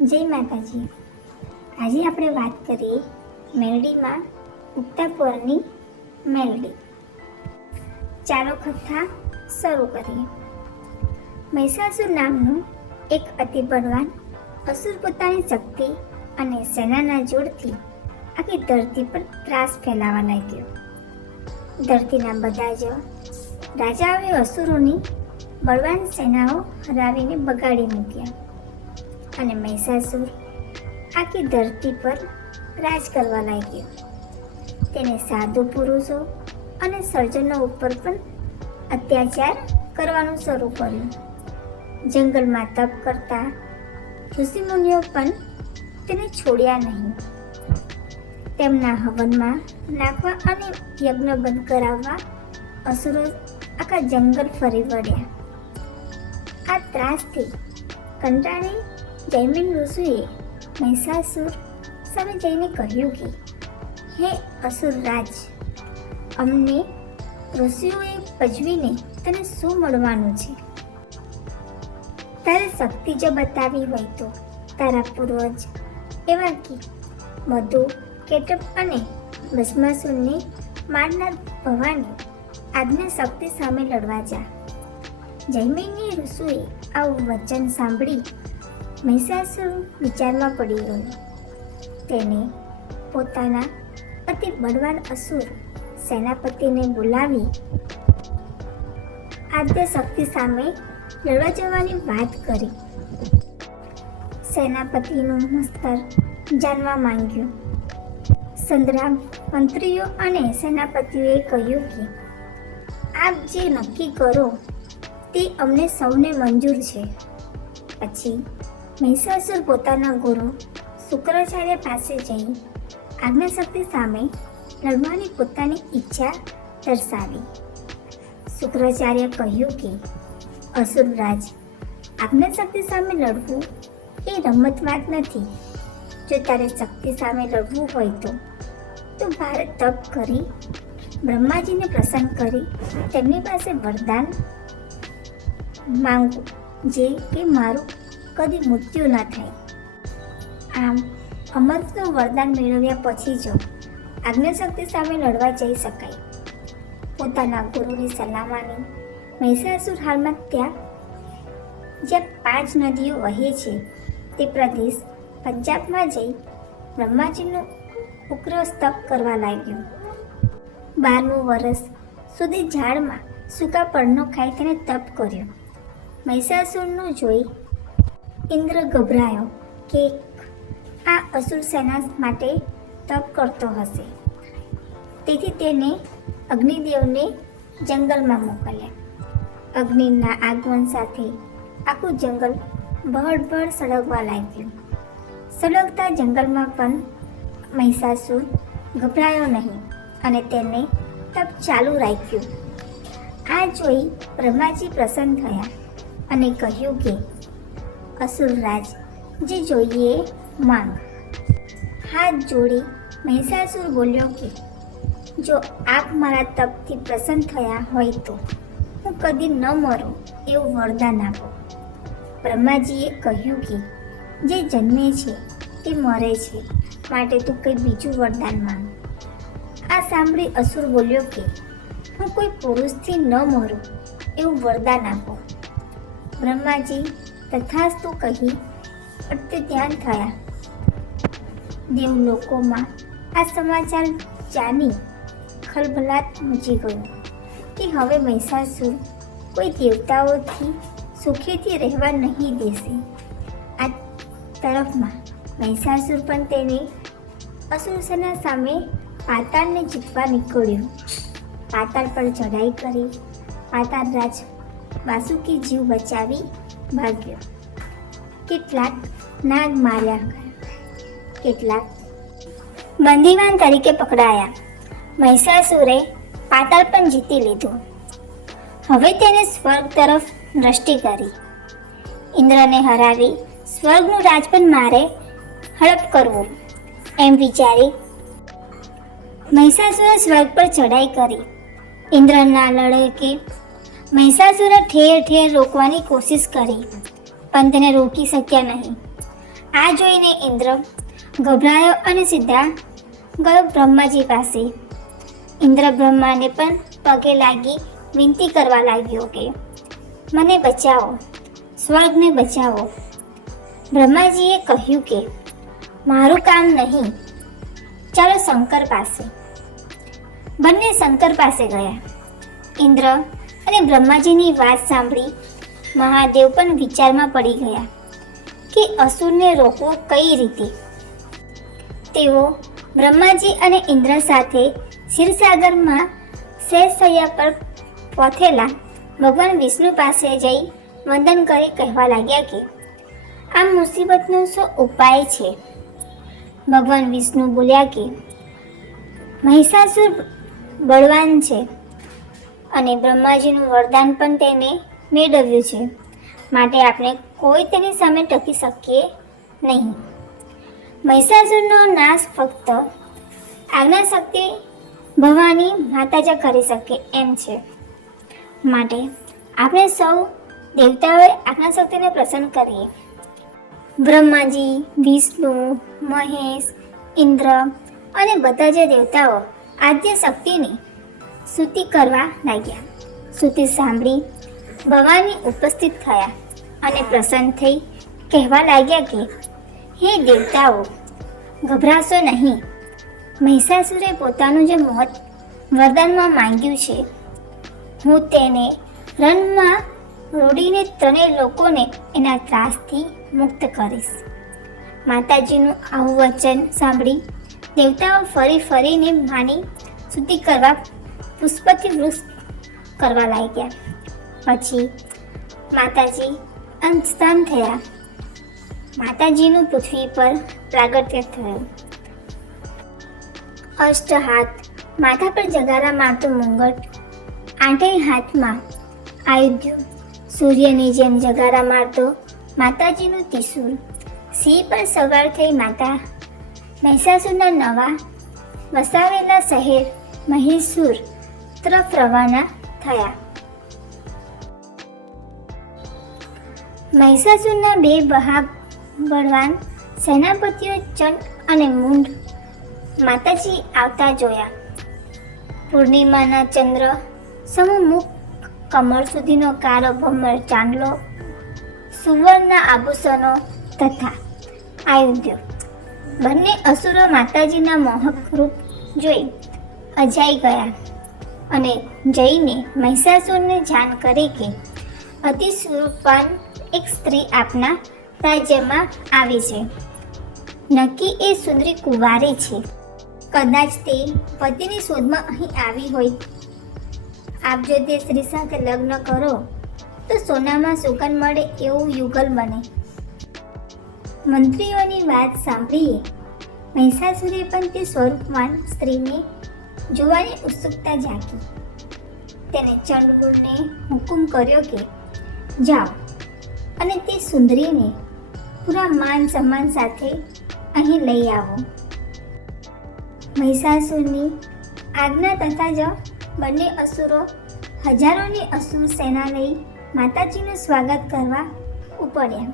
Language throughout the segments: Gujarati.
જય માતાજી. આજે આપણે વાત કરીએ મેલડીમાં ઉગતા પોરની મેલડી. ચાલો કથા શરૂ કરીએ. મહિષાસુર નામનું એક અતિ બળવાન અસુર પોતાની શક્તિ અને સેનાના જોડથી આખી ધરતી પર ત્રાસ ફેલાવા લાગ્યો. ધરતીના બધા જ રાજાઓએ અસુરોની બળવાન સેનાઓ હરાવીને બગાડી મૂક્યા અને મહિષાસુર આખી ધરતી પર રાજ કરવા લાગ્યો. તેને સાધુ પુરુષો અને સર્જનો ઉપર પણ અત્યાચાર કરવાનું શરૂ કર્યું. જંગલમાં તપ કરતા ઋષિમુનિઓ પણ તેને છોડ્યા નહીં. તેમના હવનમાં નાખવા અને યજ્ઞ બંધ કરાવવા અસુરો આખા જંગલ ફરી વળ્યા. આ ત્રાસથી કંટાળી જૈમિન ઋષિએ મહિષાસુર સામે જઈને કહ્યું કે હે અસુર રાજ, અમને ઋષિઓએ પજવીને તને શું મળવાનું છે? તારે શક્તિ જો બતાવી હોય તો તારા પૂર્વજ એવા કે મધુ, કેટપ અને ભસ્માસુરને મારનાર ભવાની આજ્ઞા શક્તિ સામે લડવા જા. જૈમિની ઋષિએ આવું વચન સાંભળી મહિષાસુર વિચારમાં પડી ગયો. તેને પોતાના અતિ બળવાન અસુર સેનાપતિને બોલાવી આદ્ય શક્તિ સામે લડવા જવાની વાત કરી. સેનાપતિનું મસ્તર જાણવા માંગ્યું. સંગ્રામ મંત્રીઓ અને સેનાપતિઓએ કહ્યું કે આપ જે નક્કી કરો તે અમને સૌને મંજૂર છે. પછી મહિષાસુર પોતાના ગુરુ શુક્રાચાર્ય પાસે જઈ આજ્ઞાશક્તિ સામે લડવાની પોતાની ઈચ્છા દર્શાવી. શુક્રાચાર્ય કહ્યું કે અસુરરાજ, આજ્ઞાશક્તિ સામે લડવું એ રમત વાત નથી. જો તારે શક્તિ સામે લડવું હોય તો ભારે તપ કરી બ્રહ્માજીને પ્રસન્ન કરી તેમની પાસે વરદાન માંગવું, જે કે મારું કદી મૃત્યુ ન થાય. આમ અમરનું વરદાન મેળવ્યા પછી જ આજ્ઞાશક્તિ સામે લડવા જઈ શકાય. પોતાના ગુરુની સલાહ માની મહિષાસુર હાલમાં જ્યાં 5 નદીઓ વહે છે તે પ્રદેશ પંજાબમાં જઈ બ્રહ્માજીનું ઉગ્ર તપ કરવા લાગ્યો. 12મું વર્ષ સુધી ઝાડમાં સૂકા પડનો ખાઈ તેને તપ કર્યો. મહિષાસુરનું જોઈ ઇન્દ્ર ગભરાયો કે આ અસુર સેના માટે તપ કરતો હશે. તેથી તેને અગ્નિદેવને જંગલમાં મોકલ્યા. અગ્નિના આગમન સાથે આખું જંગલ બળબડ સળગવા લાગ્યું. સળગતા જંગલમાં પણ મહિષાસુર ગભરાયો નહીં અને તેને તપ ચાલુ રાખ્યું. આ જોઈ બ્રહ્માજી પ્રસન્ન થયા અને કહ્યું કે અસુરરાજ, જે જોઈએ માંગ. હાથ જોડી મહિષાસુર બોલ્યો કે જો આપ મારા તપથી પ્રસન્ન થયા હોય તો હું કદી ન મરું એવું વરદાન આપો. બ્રહ્માજીએ કહ્યું કે જે જન્મે છે તે મરે છે, માટે તું કંઈ બીજું વરદાન માંગ. આ સાંભળી અસુર બોલ્યો કે હું કોઈ પુરુષથી ન મરું એવું વરદાન આપો. બ્રહ્માજી તથાસ્તુ કહી અટે ધ્યાન થયા. દેવલોકોમાં આ સમાચાર જાણી ખળભળાટ મચી ગયો કે હવે મહિષાસુર કોઈ દેવતાઓથી સુખેથી રહેવા નહીં દેશે. આ તરફમાં મહિષાસુર પણ તેની અસુર સેના સામે પાતાળને જીતવા નીકળ્યો. પાતાળ પર ચઢાઈ કરી પાતાળ રાજ વાસુકી જીવ બચાવી ભાગ્યો. કેટલાક નાગ માર્યા ગયા, કેટલાક બંદીવાન તરીકે પકડાયા. મહિષાસુરે પાતાળ પણ જીતી લીધું. હવે તેને સ્વર્ગ તરફ દ્રષ્ટિ કરી. ઇન્દ્રને હરાવી સ્વર્ગનું રાજ પણ મારે હડપ કરવું એમ વિચારી મહિષાસુરે સ્વર્ગ પર ચઢાઈ કરી. ઇન્દ્રના લડે કે મહિષાસુરે ઠેર ઠેર રોકવાની કોશિશ કરી, પણ તેને રોકી શક્યા નહીં. આ જોઈને ઇન્દ્ર ગભરાયો અને સીધા ગયો બ્રહ્માજી પાસે. ઇન્દ્ર બ્રહ્માને પણ પગે લાગી વિનંતી કરવા લાગ્યો કે મને બચાવો, સ્વર્ગને બચાવો. બ્રહ્માજીએ કહ્યું કે મારું કામ નહીં, ચાલો શંકર પાસે. બંને શંકર પાસે ગયા. ઇન્દ્ર અને બ્રહ્માજીની વાત સાંભળી મહાદેવ પણ વિચારમાં પડી ગયા કે અસુરને રોકવો કઈ રીતે. તેઓ બ્રહ્માજી અને ઇન્દ્ર સાથે ક્ષીરસાગરમાં શેષશૈયા પર પહોંચેલા ભગવાન વિષ્ણુ પાસે જઈ વંદન કરી કહેવા લાગ્યા કે આ મુસીબતનો શું ઉપાય છે. ભગવાન વિષ્ણુ બોલ્યા કે મહિષાસુર બળવાન છે અને બ્રહ્માજીનું વરદાન પણ તેને મેળવ્યું છે, માટે આપણે કોઈ તેની સામે ટકી શકીએ નહીં. મહિષાસુરનો નાશ ફક્ત આજ્ઞાશક્તિ ભવાની માતા જ કરી શકે એમ છે. માટે આપણે સૌ દેવતાઓએ આજ્ઞાશક્તિને પ્રસન્ન કરીએ. બ્રહ્માજી, વિષ્ણુ, મહેશ, ઇન્દ્ર અને બધા જ દેવતાઓ આદ્ય શક્તિની સ્તુતિ કરવા લાગ્યા. સ્તુતિ સાંભળી ભવાની ઉપસ્થિત થયા અને પ્રસન્ન થઈ કહેવા લાગ્યા કે હે દેવતાઓ, ગભરાશો નહીં. મહિષાસુરે પોતાનું જે મોત વરદાનમાં માંગ્યું છે, હું તેને રણમાં રોડીને ત્રણેય લોકોને એના ત્રાસથી મુક્ત કરીશ. માતાજીનું આવું વચન સાંભળી દેવતાઓ ફરીને માની સ્તુતિ કરવા પુષ્પથી વૃક્ષ કરવા લાગ્યા. પછી માતાજી અંતસ્થાન થયા. માતાજીનું પૃથ્વી પર પ્રાગટ્ય થયું. અષ્ટ હાથ, માથા પર જગારા મારતું મુંગટ, આઠેય હાથમાં આયુધ્ય, સૂર્યની જેમ જગારા મારતો માતાજીનું ત્રિશૂળ, સિંહ પર સવાર થઈ માતા મહિષાસુરના નવા વસાવેલા શહેર મહિષુર તરફ રવાના થયા. મહિષાસુરના બે બળવાન સેનાપતિઓ ચંડ અને મુંડ માતાજી આવતા જોયા. પૂર્ણિમાના ચંદ્ર સમૂહ મુખ કમર સુધીનો કાળો ભમર ચાંદલો, સુવર્ણના આભૂષણો તથા આયુધ્યો. બંને અસુરો માતાજીના મોહક રૂપ જોઈ અજાઈ ગયા અને જઈને મહિષાસુરને જાણ કરી કે અતિ સુરૂપવાન એક સ્ત્રી આપના રાજ્યમાં આવી છે. નક્કી એ સુંદરી કુંવારી છે. કદાચ તે પતિની શોધમાં અહીં આવી હોય. આપ જો તે સ્ત્રી સાથે લગ્ન કરો તો સોનામાં સુગંધ મળે એવું યુગલ બને. મંત્રીઓની વાત સાંભળીએ મહિષાસુરે પણ તે સ્વરૂપવાન સ્ત્રીને જોવાની ઉત્સુકતા જાગી. તેને ચંડમુંડને હુકુમ કર્યો કે જાઓ અને તે સુંદરીને પૂરા માન સન્માન સાથે અહીં લઈ આવો. મહિષાસુરની આજ્ઞા થતાં જ બંને અસુરો હજારોની અસુર સેના લઈ માતાજીનું સ્વાગત કરવા ઉપડ્યા.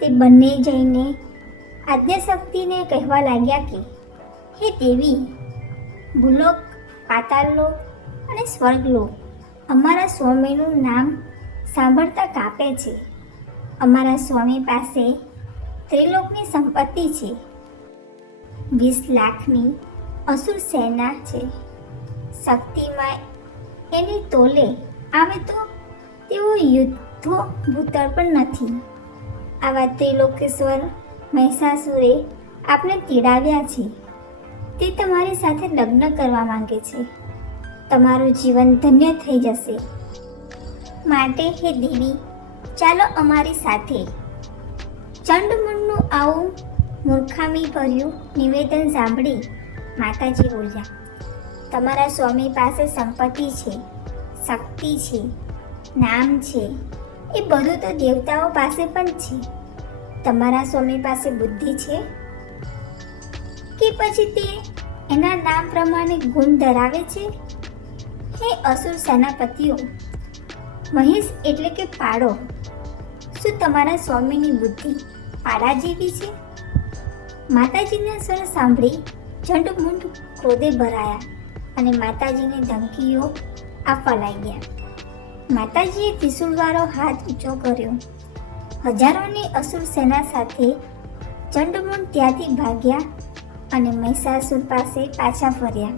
તે બંને જઈને આદ્યશક્તિને કહેવા લાગ્યા કે હે દેવી, ભૂલોક, પાતાળલોક અને સ્વર્ગલોક અમારા સ્વામીનું નામ સાંભળતા કાપે છે. અમારા સ્વામી પાસે ત્રિલોકની સંપત્તિ છે. 20 લાખની અસુર સેના છે. શક્તિમાં એની તોલે આવે તો તેઓ યુદ્ધો ભૂતળ પણ નથી. આવા ત્રિલોકેશ્વર મહિષાસુરે આપને તેડાવ્યા છે. તે તમારી સાથે લગ્ન કરવા માંગે છે. તમારું જીવન ધન્ય થઈ જશે. માટે હે દેવી, ચાલો અમારી સાથે. ચંડમુંડનું આવું મૂર્ખામી ભર્યું નિવેદન સાંભળી માતાજી બોલ્યા, તમારા સ્વામી પાસે સંપત્તિ છે, શક્તિ છે, નામ છે, એ બધું તો દેવતાઓ પાસે પણ છે. તમારા સ્વામી પાસે બુદ્ધિ છે કે પછી તે એના નામ પ્રમાણે ગુણ ધરાવે છે? હે અસુર સેનાપતિઓ, મહેશ એટલે કે પાડો, શું તમારા સ્વામીની બુદ્ધિ પાડા જેવી છે? માતાજીના સ્વર સાંભળી ઝંડમુંડ ક્રોધે ભરાયા અને માતાજીને ધમકીઓ આપવા લાગ્યા. માતાજીએ ત્રિશૂળવાળો હાથ ઊંચો કર્યો. હજારોની અસુર સેના સાથે ઝંડમુંડ ત્યાંથી ભાગ્યા અને મહિષાસુર પાસે પાછા ફર્યા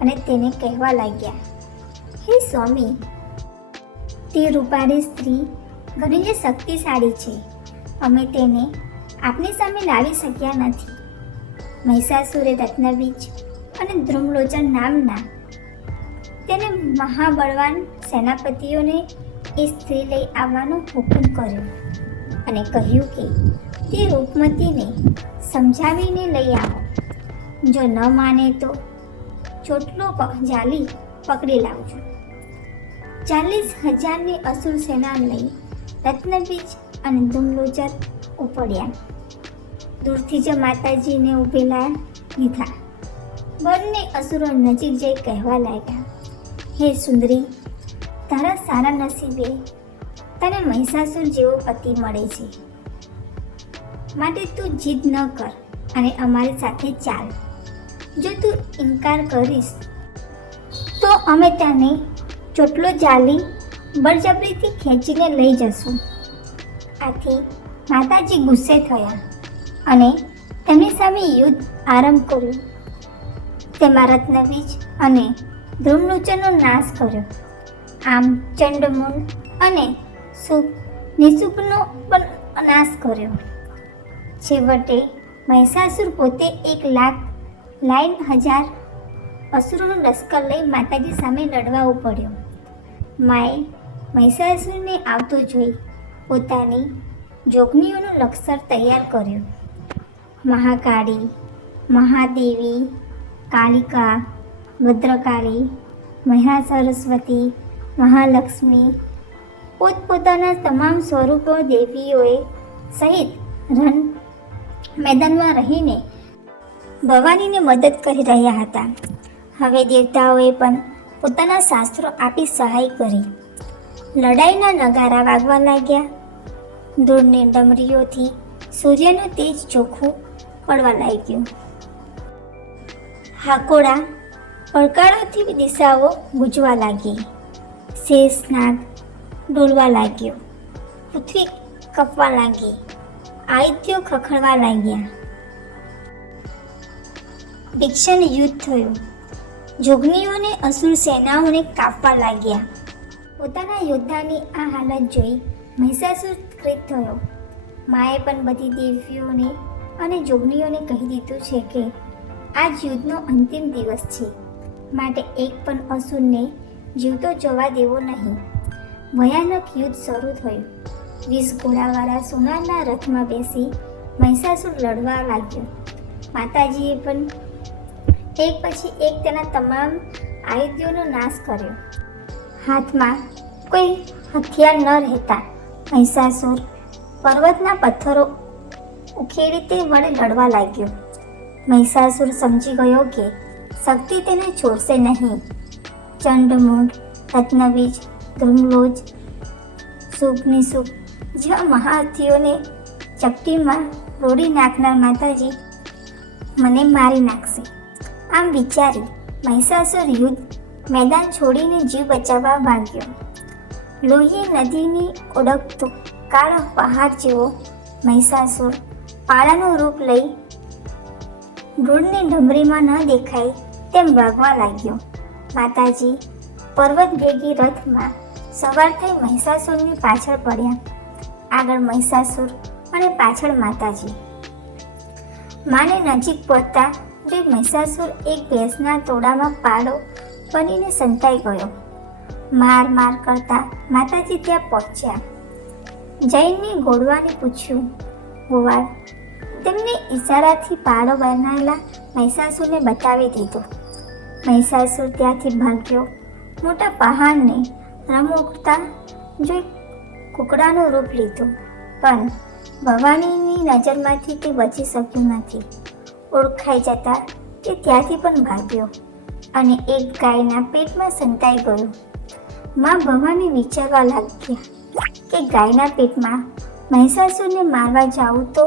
અને તેને કહેવા લાગ્યા, હે સ્વામી, તે રૂપાળી સ્ત્રી ઘણી જ શક્તિશાળી છે. અમે તેને આપની સામે લાવી શક્યા નથી. મહિષાસુરે રત્નબીજ અને ધ્રુમલોચન નામના તેને મહાબળવાન સેનાપતિઓને એ સ્ત્રી લઈ આવવાનો હુકમ કર્યો અને કહ્યું કે તે રૂપમતીને સમજાવીને લઈ આવો. જો ન માને તો ચોટલો જાલી પકડી લાવજો. 40,000ની અસુર સેના લઈ રત્નબીજ અને ધૂમલોચન ઉપડ્યા. દૂરથી જ માતાજીને ઉભેલા લીધા. બંને અસુરો નજીક જઈ કહેવા લાગ્યા, હે સુંદરી, તારા સારા નસીબે તને મહિષાસુર જેવો પતિ મળે છે. માટે તું જીદ ન કર અને અમારી સાથે ચાલ. જો તું ઇનકાર કરીશ તો અમે તને ચોટલો જાલી બળજબરીથી ખેંચીને લઈ જશું. આથી માતાજી ગુસ્સે થયા અને તેમની સામે યુદ્ધ આરંભ કર્યું. તેમાં રત્નબીજ અને ધ્રુમલોચનનો નાશ કર્યો. આમ ચંડમુંડ અને નિશુંભનો પણ નાશ કર્યો. છેવટે મહિષાસુર પોતે 1,00,000 અસુરોનો લશ્કર લઈ માતાજી સામે લડવા ઉપડ્યો. માએ મહિષાસુરને આવતો જોઈ પોતાની જોગણીઓનું લશ્કર તૈયાર કર્યું. મહાકાળી, મહાદેવી, કાલિકા, ભદ્રકાળી, મહાસરસ્વતી, મહાલક્ષ્મી પોતપોતાના તમામ સ્વરૂપો દેવીઓએ સહિત રણ મેદાનમાં રહીને ભવાનીને મદદ કરી રહ્યા હતા. હવે દેવતાઓએ પણ પોતાના શાસ્ત્રો આપી સહાય કરી. લડાઈના નગારા વાગવા લાગ્યા. ધૂળની ડમરીઓથી સૂર્યનું તેજ ચોખ્ખું પડવા લાગ્યું. હાકોડા પડકારોથી દિશાઓ ગુંજવા લાગી. શેષનાગ ડોલવા લાગ્યો. પૃથ્વી કપવા લાગી. આયુધ્યો ખખડવા લાગ્યા. ભીષણ યુદ્ધ થયું. જોગણીઓને અસુર સેનાઓને કાપવા લાગ્યા. પોતાના યોદ્ધાની આ હાલત જોઈ મહિષાસુર ક્રોધિત થયો. માએ પણ બધી દેવીઓને અને જોગણીઓને કહી દીધું છે કે આજ યુદ્ધનો અંતિમ દિવસ છે. માટે એક પણ અસુરને જીવતો જવા દેવો નહીં. ભયાનક યુદ્ધ શરૂ થયું. 20 ઘોડાવાળા સોનાના રથમાં બેસી મહિષાસુર લડવા લાગ્યો. માતાજીએ પણ એક પછી એક તેના તમામ આયુધોનો નાશ કર્યો. હાથમાં કોઈ હથિયાર ન રહેતા મહિષાસુર પર્વતના પથ્થરો ઉખેડી તે વડે લડવા લાગ્યો. મહિષાસુર સમજી ગયો કે શક્તિ તેને છોડશે નહીં. ચંડમુંડ, રત્નબીજ, ધ્રુમલોચ, નિશુંભ જેવા મહારથીઓને ચપટીમાં રોડી નાખનાર માતાજી મને મારી નાખશે. આમ વિચારી મહિષાસુર યુદ્ધ મેદાન છોડીને જીવ બચાવવા ભાગ્યો. લોહી નદીની ઓળખતો કાળો પહાડ જેવો મહિષાસુર પાડાનું રૂપ લઈ ધૂળની ડમરીમાં ન દેખાય તેમ ભાગવા લાગ્યો. માતાજી પર્વત ભેગી રથમાં સવાર થઈ મહિષાસુરની પાછળ પડ્યા. આગળ મહિષાસુર અને પાછળ માતાજી. માને નજીક પહોંચતા જોઈ મહિષાસુર એક ભેંસના તોડામાં પાડો બનીને સંતાઈ ગયો. માર કરતા માતાજી ત્યાં પહોંચ્યા. જૈનની ઘોડવાને પૂછ્યું, ગોવાળ. તેમને ઈશારાથી પાડો બનાવેલા મહિષાસુરને બતાવી દીધો. મહિષાસુર ત્યાંથી ભાગ્યો. મોટા પહાડને રમોકતા જોઈ કુકડાનું રૂપ લીધું, પણ ભવાનીની નજરમાંથી તે બચી શક્યું નથી. ઓળખાઈ જતા તે ત્યાંથી પણ ભાગ્યો અને એક ગાયના પેટમાં સંતાઈ ગયો. માં ભવાની વિચારવા લાગ્યા કે ગાયના પેટમાં મહિષાસુરને મારવા જાઉં તો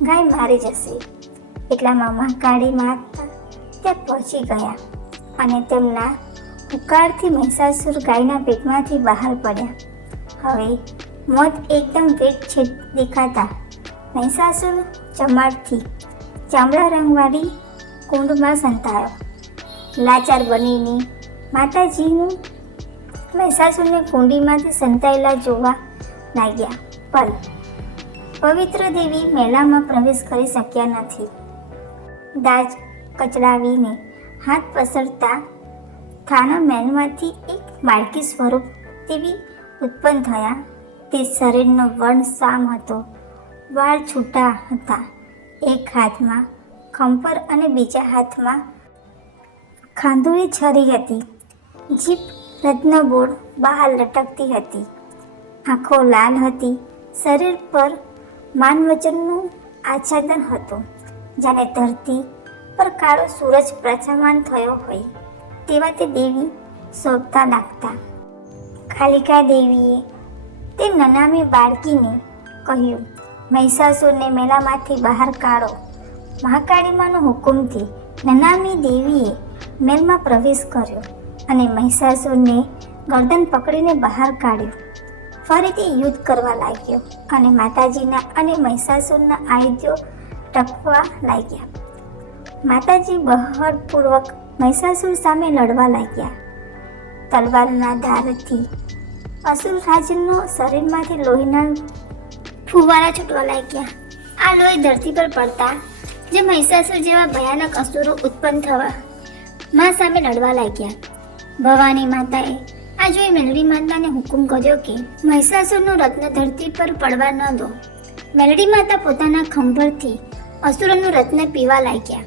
ગાય મારી જશે. એટલામાં મહાકાળી માતા ત્યાં પહોંચી ગયા અને તેમના પુકારથી મહિષાસુર ગાયના પેટમાંથી બહાર પડ્યા. હવે મોત એકદમ વેગ છે દેખાતા મહિષાસુર ચમાડથી ચામડા રંગવાળી કુંડમાં સંતાયો. લાચાર બનીને માતાજીનું મહિષાસુરને કુંડીમાંથી સંતાયેલા જોવા લાગ્યા, પણ પવિત્ર દેવી મેળામાં પ્રવેશ કરી શક્યા નથી. દાજ કચડાવીને હાથ પસરતા થાના મહેલમાંથી એક બાળકી સ્વરૂપ દેવી ઉત્પન્ન થયા. તે શરીરનો વર્ણ સામ હતો, વાળ છૂટા હતા, એક હાથમાં ખંપર અને બીજા હાથમાં ખાંદુળી છરી હતી. જીભ રત્નબોળ બહાર લટકતી હતી, આંખો લાલ હતી, શરીર પર માનવચનનું આચ્છાદન હતું, જાણે ધરતી પર કાળો સૂરજ પ્રચમાન થયો હોય તેવા તે દેવી શોભતા લાગતા. કાલિકા દેવીએ તે નનામી બાળકીને કહ્યું, મહિષાસુરને મેળામાંથી બહાર કાઢો. મહાકાળીમાનો હુકુમથી નનામી દેવીએ મેલમાં પ્રવેશ કર્યો અને મહિષાસુરને ગરદન પકડીને બહાર કાઢ્યો. ફરીથી યુદ્ધ કરવા લાગ્યો અને માતાજીના અને મહિષાસુરના આયુધો ટકવા લાગ્યા. માતાજી બળપૂર્વક મહિષાસુર સામે લડવા લાગ્યા. તલવારના ધારથી અસુર રાજનો શરીરમાંથી લોહીના ફુવારા છૂટવા લાગ્યા. આ લોહી ધરતી પર પડતા જે મહિષાસુર જેવા ભયાનક અસુરો ઉત્પન્ન થવા મા સામે લડવા લાગ્યા. ભવાની માતાએ આ જોઈ મેલડી માતાને હુકુમ કર્યો કે મહિષાસુરનું રત્ન ધરતી પર પડવા ન દો. મેલડી માતા પોતાના ખંભરથી અસુરોનું રત્ન પીવા લાગ્યા,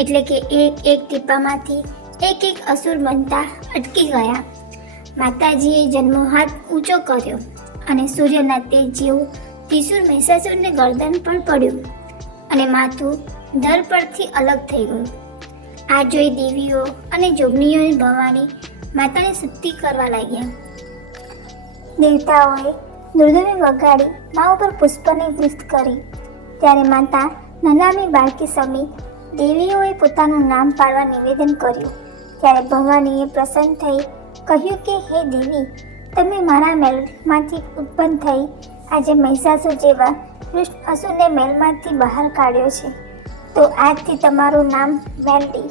એટલે કે એક એક ટીપામાંથી એક એક અસુર બનતા અટકી ગયા. માતાજીએ જન્મો હાથ ઊંચો કર્યો અને સૂર્યના તેજ જેવું ત્રિશૂળ મહિષાસુરને ગરદન પર પડ્યું અને માથું ધર પરથી અલગ થઈ ગયું. આ જોઈ દેવીઓ અને જોગણીઓને ભવાની માતાની સ્તુતિ કરવા લાગ્યા. દેવતાઓએ દુર્દુભી વગાડી મા ઉપર પુષ્પની વૃષ્ટિ કરી. ત્યારે માતા નનામી બાળકી સમી દેવીઓએ પોતાનું નામ પાડવા નિવેદન કર્યું. ત્યારે ભવાનીએ પ્રસન્ન થઈ કહ્યું કે હે દેવી, તમે મારા મેલમાંથી ઉત્પન્ન થઈ આજે મહિષાસુર જેવા દુષ્ટ અસુરને મેલમાંથી બહાર કાઢ્યો છે, તો આજથી તમારું નામ મેલડી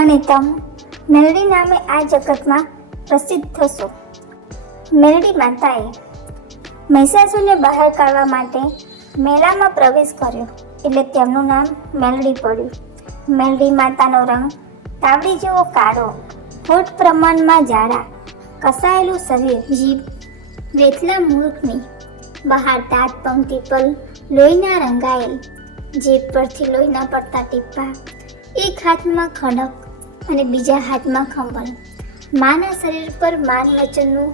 અને તમે મેલડી નામે આ જગતમાં પ્રસિદ્ધ થશો. મેલડી માતાએ મહિષાસુરને બહાર કાઢવા માટે મેળામાં પ્રવેશ કર્યો, એટલે તેમનું નામ મેલડી પડ્યું. મેલડી માતાનો રંગ તાવડી જેવો કાળો, હોઠ પ્રમાણમાં જાડા, કસાયેલું શરીર, જીભ વેથલા મૂર્ખની બહાર દાંત પંક્તિ પર લોહીના રંગાયેલ, જીભ પરથી લોહીના પડતા ટીપા, એક હાથમાં ખડક અને બીજા હાથમાં ખંભર. માના શરીર પર માન વચનનું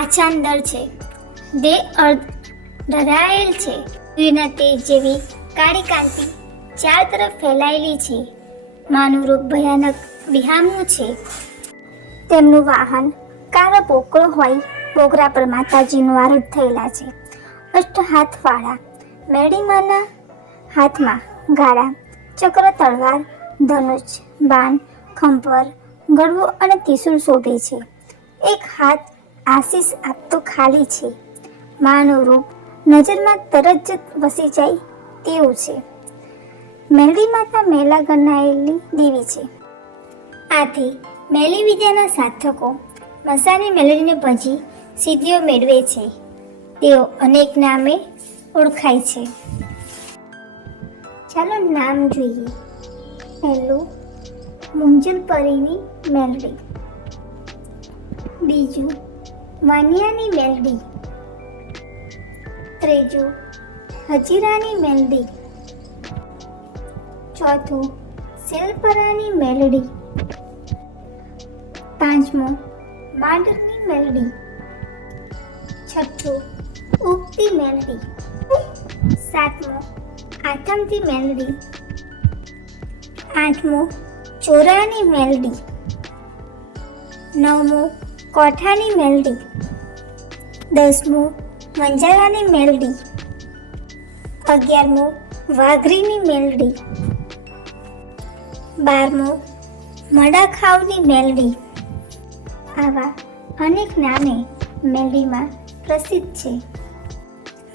આછાંદર છે, દેહ અર્ધ ઢરાયેલ છે. સૂર્યના તેજ જેવી કાળી કાંતિ ચાર તરફ ફેલાયેલી છે. માનું રૂપ ભયાનક વિહામનું છે. તેમનું વાહન કાળો પોકળો હોય, બોગરા પર માતાજીનું આરૂઢ થયેલા છે. અષ્ટ હાથવાળા મેળીમાના હાથમાં ગાળા, ચક્ર, તલવાર, ધનુષ, બાણ, ખંભર, ગળવો અને ત્રિશૂળ શોભે છે. એક હાથ આશીષ આપતો ખાલી છે. માનું રૂપ નજરમાં તરત જ વસી જાય તેવું છે. મેલડી માતા મેલા ગણાયેલી દેવી છે. આથી મેલી વિદ્યાના સાધકો મસાની મેલડીને ભજી સિદ્ધિઓ મેળવે છે. તેઓ અનેક નામે ઓળખાય છે. ચાલો નામ જોઈએ. પહેલું મુંજલ પરીની મેલડી, બીજું વાનિયાની મેલડી, ત્રીજું હજીરાની મેલડી, ચોથું શેલપરાની મેલડી, પાંચમું માંડરની મેલડી, છઠ્ઠું ઉગતી મેલડી, સાતમું આથમતી મેલડી, આઠમું ચોરાની મેલડી, નવમું કોઠાની મેલડી, દસમું વંજારાની મેલડી. 11મું વાઘરીની મેલડી. 12મું મડાખાવની મેલડી. આવા અનેક નામે મેલડીમાં પ્રસિદ્ધ છે.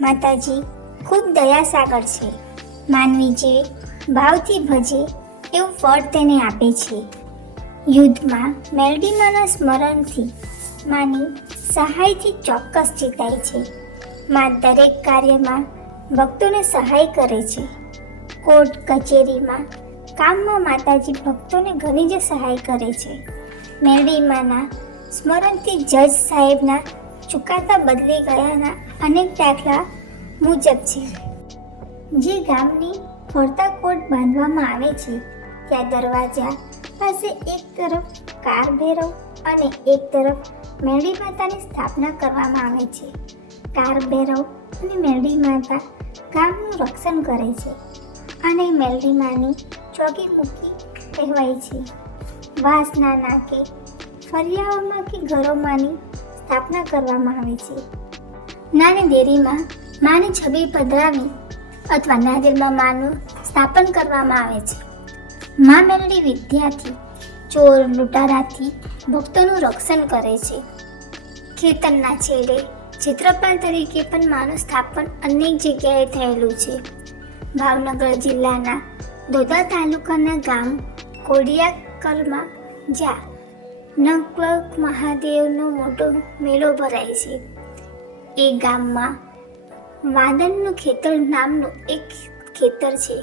માતાજી ખૂબ દયાસાગર છે. માનવી જે ભાવથી ભજે એવું ફળ તેને આપે છે. યુદ્ધમાં મેલડીમાના સ્મરણથી માની સહાયથી ચોક્કસ જીતાય છે. માં દરેક કાર્યમાં ભક્તોને સહાય કરે છે. કોર્ટ કચેરીમાં કામમાં માતાજી ભક્તોને ઘણી જ સહાય કરે છે. મેલડીમાના સ્મરણથી જજ સાહેબના ચુકાદા બદલી ગયાના અનેક દાખલા મુજબ છે. જે ગામની ફરતા કોર્ટ બાંધવામાં આવે છે ત્યાં દરવાજા પાસે એક તરફ કાર ભૈરવ અને એક તરફ મેલડી માતાની સ્થાપના કરવામાં આવે છે. કાર ભૈરવ અને મેલડી માતા ગામનું રક્ષણ કરે છે અને મેલડી માની ચોકી મૂકી કહેવાય છે. વાંસના નાકે ફરિયાઓમાં કે ઘરોમાંની સ્થાપના કરવામાં આવે છે. નાની દેરીમાં માની છબી પધરાવી અથવા નારિયેળમાં માનું સ્થાપન કરવામાં આવે છે. મા મેલડી વિદ્યાથી ચોર લૂંટારાથી ભક્તોનું રક્ષણ કરે છે. ખેતરના છેડે ક્ષેત્રપાલ તરીકે પણ માનું સ્થાપન અનેક જગ્યાએ થયેલું છે. ભાવનગર જિલ્લાના દોદા તાલુકાના ગામ કોડિયાકરમાં જ્યાં નવકલક મહાદેવનો મોટો મેળો ભરાય છે એ ગામમાં વાદનનું ખેતર નામનું એક ખેતર છે.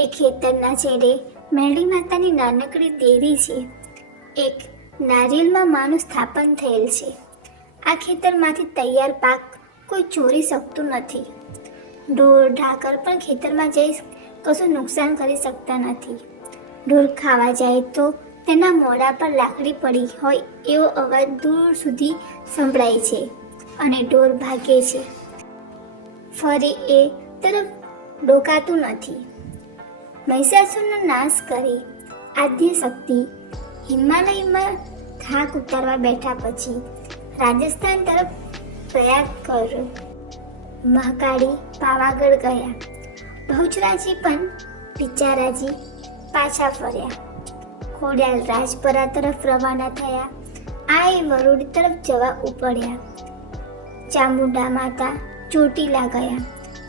એ ખેતરના છેડે મેલડી માતાની નાનકડી દેરી છે. એક નારિયેળમાં માનું સ્થાપન થયેલ છે. આ ખેતરમાંથી તૈયાર પાક કોઈ ચોરી શકતું નથી. ઢોર ઢાકર પણ ખેતરમાં જઈ કશું નુકસાન કરી શકતા નથી. ઢોર ખાવા જાય તો તેના મોઢા પર લાકડી પડી હોય એવો અવાજ દૂર સુધી સંભળાય છે અને ઢોર ભાગે છે. ફરી એ તરફ ડોકાતું નથી. મહિષાસુરનો નાશ કરી આદ્ય શક્તિ હિમાલયમાં થાક ઉતારવા બેઠા પછી રાજસ્થાન તરફ પ્રયાગ કર્યો. મહાકાળી પાવાગઢ ગયા. બહુચરાજી પણ બિચારાજી પાછા ફર્યા. ખોડિયાલ રાજપરા તરફ રવાના થયા. આ એ વરુડી તરફ જવા ઉપડ્યા. ચામુંડા માતા ચોટીલા ગયા.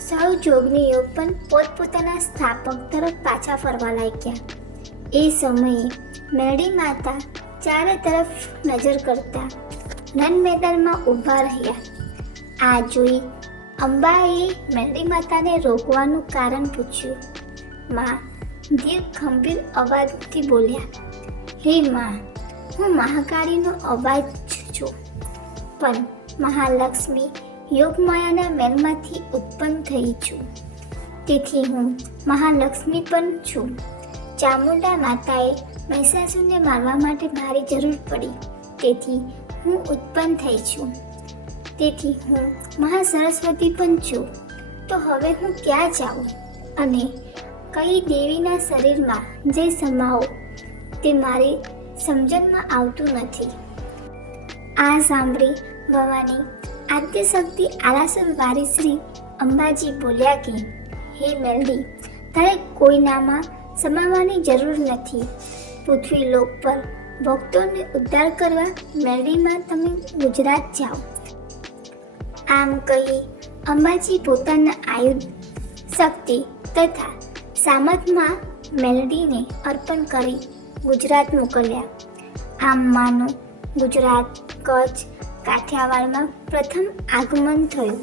સૌ જોગનીઓ પણ પોતપોતાના સ્થાપક તરફ પાછા ફરવા લાગ્યા. એ સમયે મેલડી માતા ચારે તરફ નજર કરતા રણ મેદાનમાં ઊભા રહ્યા. આ જોઈ અંબાએ મેલડી માતાને રોકવાનું કારણ પૂછ્યું. માં ધીર ગંભીર અવાજથી બોલ્યા, હે માં, હું મહાકાળીનો અવાજ છું, પણ મહાલક્ષ્મી યોગમાયાના મેલમાંથી ઉત્પન્ન થઈ છું. તેથી હું મહાલક્ષ્મી પણ છું. ચામુંડા માતાએ મહિષાસુરને મારવા માટે મારી જરૂર પડી, તેથી હું ઉત્પન્ન થઈ છું. તેથી હું મહાસરસ્વતી પણ છું. તો હવે હું ક્યાં જાઉં અને કઈ દેવીના શરીરમાં જે સમાવો તે મારી સમજણમાં આવતું નથી. આ સાંભળી ભવાની આદ્યશક્તિ આરાસુર વારી શ્રી અંબાજી બોલ્યા કે, હે મેલડી, તારે કોઈનામાં સમાવવાની જરૂર નથી. પૃથ્વી લોક પર ભક્તોને ઉદ્ધાર કરવા મેલડીમાં તમે ગુજરાત જાઓ. આમ કહી અંબાજી પોતાના આયુધ, શક્તિ તથા સામર્થમાં મેલડીને અર્પણ કરી ગુજરાત મોકલ્યા. આમ માનું ગુજરાત, કચ્છ, કાઠિયાવાડમાં પ્રથમ આગમન થયું.